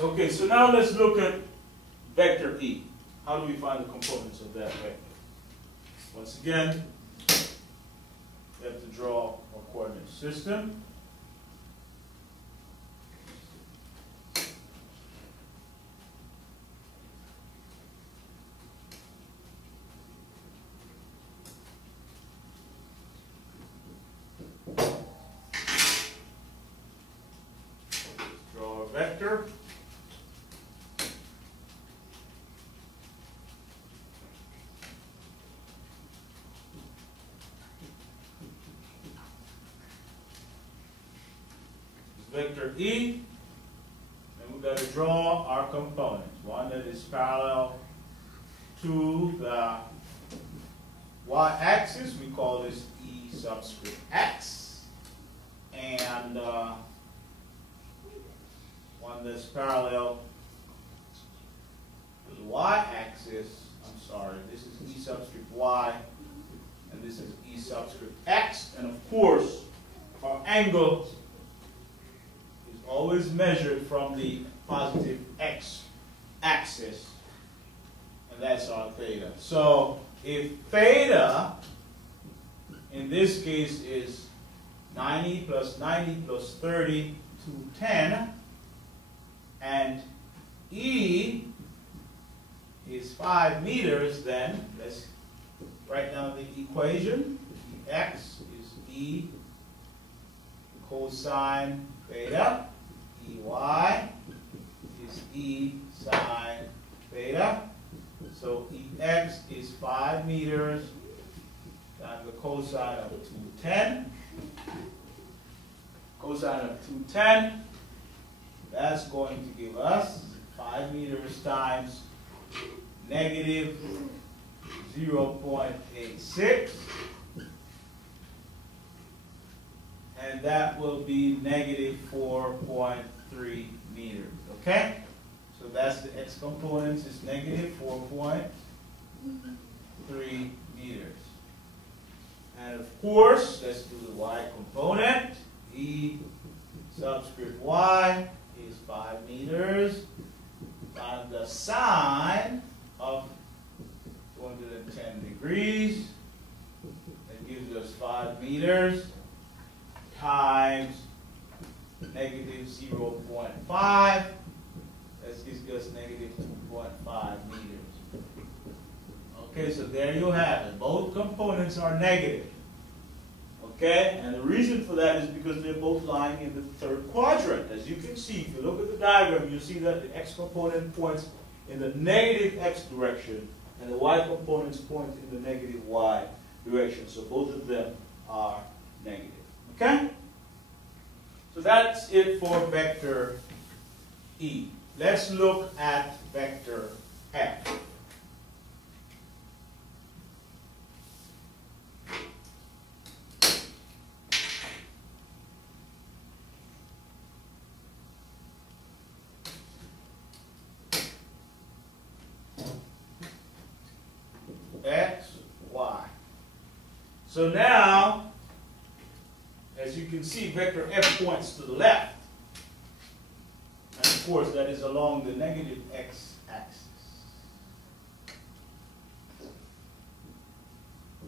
Okay, so now let's look at vector E. How do we find the components of that vector? Once again, we have to draw a coordinate system. Draw a vector. Vector E, and we've got to draw our components. One that is parallel to the y-axis, we call this E subscript x, and one that's parallel to the y-axis, I'm sorry, this is E subscript y, and this is E subscript x, and of course, our angle always measured from the positive x-axis, and that's our theta. So if theta, in this case, is 90 plus 90 plus 30 to 10, and E is 5 meters, then let's write down the equation. X is E cosine theta. EY is E sine theta. So EX is 5 meters times the cosine of 210. Cosine of 210, that's going to give us 5 meters times negative 0.86. And that will be negative 4.3 meters, okay? So that's the x components, is negative 4.3 meters. And of course, let's do the y component. E subscript y is 5 meters times the sine of 210 degrees. That gives us 5 meters times negative 0.5. That gives us negative 2.5 meters. Okay, so there you have it. Both components are negative. Okay, and the reason for that is because they're both lying in the third quadrant. As you can see, if you look at the diagram, you'll see that the x component points in the negative x direction, and the y components point in the negative y direction. So both of them are negative. Okay? So that's it for vector E. Let's look at vector F. X, Y. So now, as you can see, vector F points to the left. And of course, that is along the negative x-axis.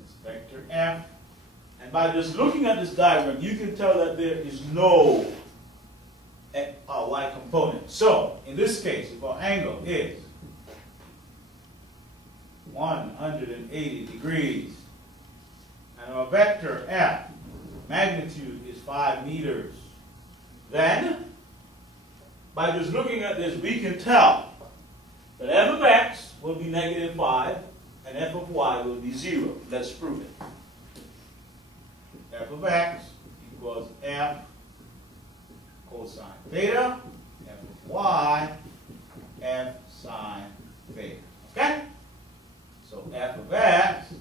It's vector F. And by just looking at this diagram, you can tell that there is no y component. So, in this case, if our angle is 180 degrees, and our vector F magnitude is 5 meters, then by just looking at this, we can tell that f of x will be negative 5 and f of y will be 0. Let's prove it. F of x equals f cosine theta, f of y, f sine theta. Okay? So f of x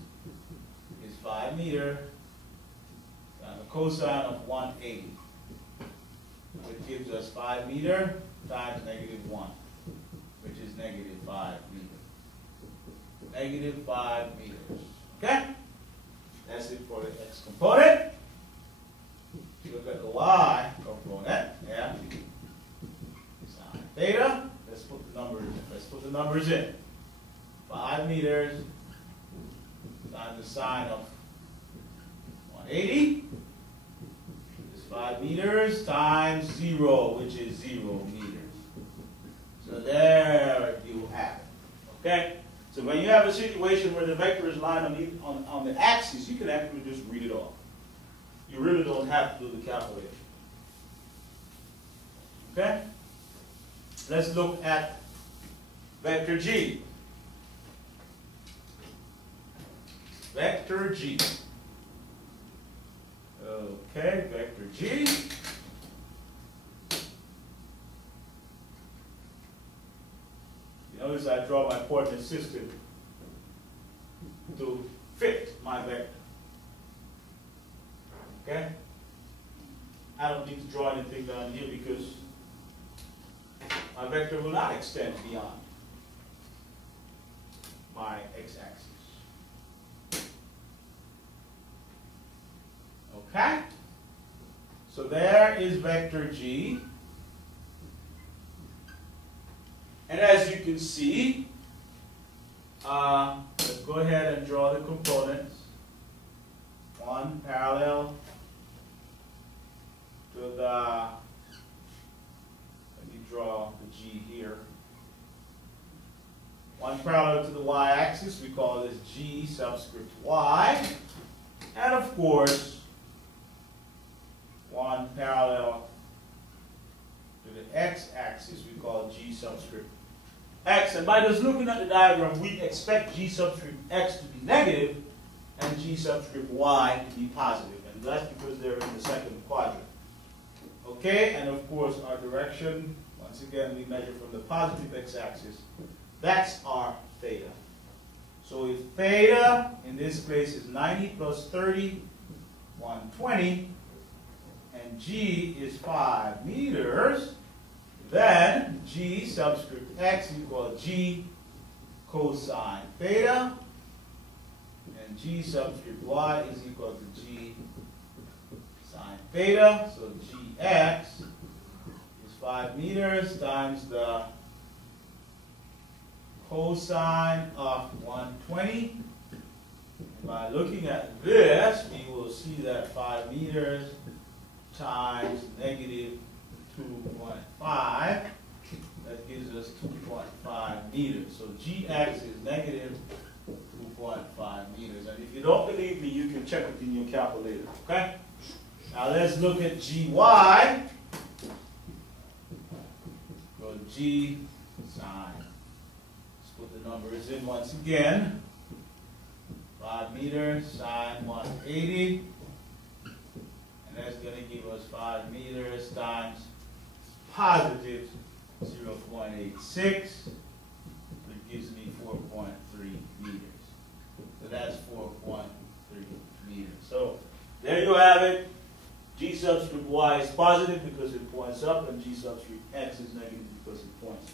is 5 meters times the cosine of 180, which gives us 5 meters times negative 1, which is negative 5 meters. Negative 5 meters. Okay? That's it for the x component. Look at the y component. Yeah. Sine theta. Let's put the numbers in. 5 meters times the sine of 180 is 5 meters times 0, which is 0 meters. So there you have it. Okay? So when you have a situation where the vector is lying on the axis, you can actually just read it off. You really don't have to do the calculation. Okay? Let's look at vector G. Vector G. Okay, vector G. You notice I draw my coordinate system to fit my vector. Okay? I don't need to draw anything down here because my vector will not extend beyond my x-axis. Okay? So there is vector G. And as you can see, let's go ahead and draw the components. One parallel to the, let me draw the G here. One parallel to the y-axis, we call this G subscript y. And of course, one parallel to the x-axis, we call G subscript x. And by just looking at the diagram, we expect G subscript x to be negative and G subscript y to be positive. And that's because they're in the second quadrant. Okay, and of course our direction, once again, we measure from the positive x-axis. That's our theta. So if theta in this place is 90 plus 30, 120, and G is 5 meters, then G subscript x equals G cosine theta, and G subscript y is equal to G sine theta. So Gx is 5 meters times the cosine of 120. And by looking at this, we will see that 5 meters times negative 2.5, that gives us 2.5 meters. So Gx is negative 2.5 meters. And if you don't believe me, you can check it in your calculator. Okay? Now let's look at Gy. Go G sine. Let's put the numbers in once again. 5 meters sine 180. And that's going to give us 5 meters times positive 0.86, which gives me 4.3 meters. So that's 4.3 meters. So there you have it. G subscript y is positive because it points up, and G subscript x is negative because it points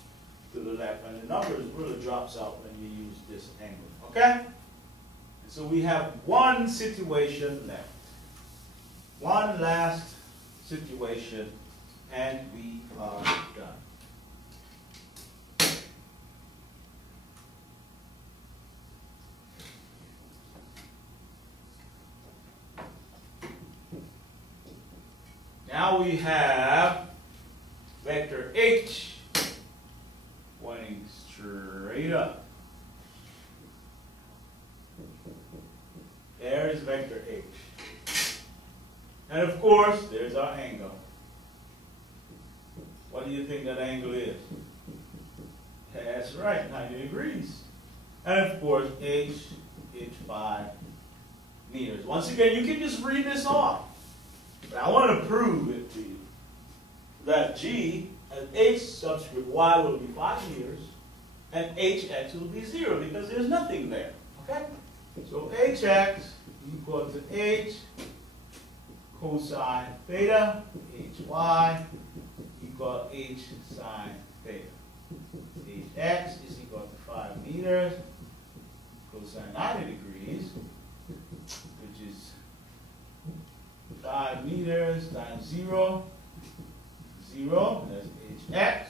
to the left. And the numbers really drops out when you use this angle. Okay? And so we have one situation left. One last situation, and we are done. Now we have vector H pointing straight up. There is vector H. And of course, there's our angle. What do you think that angle is? That's right, 90 degrees. And of course, H is 5 meters. Once again, you can just read this off. But I want to prove it to you. That G and H subscript y will be 5 meters, and Hx will be 0 because there's nothing there. Okay? So Hx equal to H cosine theta, Hy equal H sine theta. Hx is equal to 5 meters cosine 90 degrees, which is 5 meters times 0, 0, that's Hx,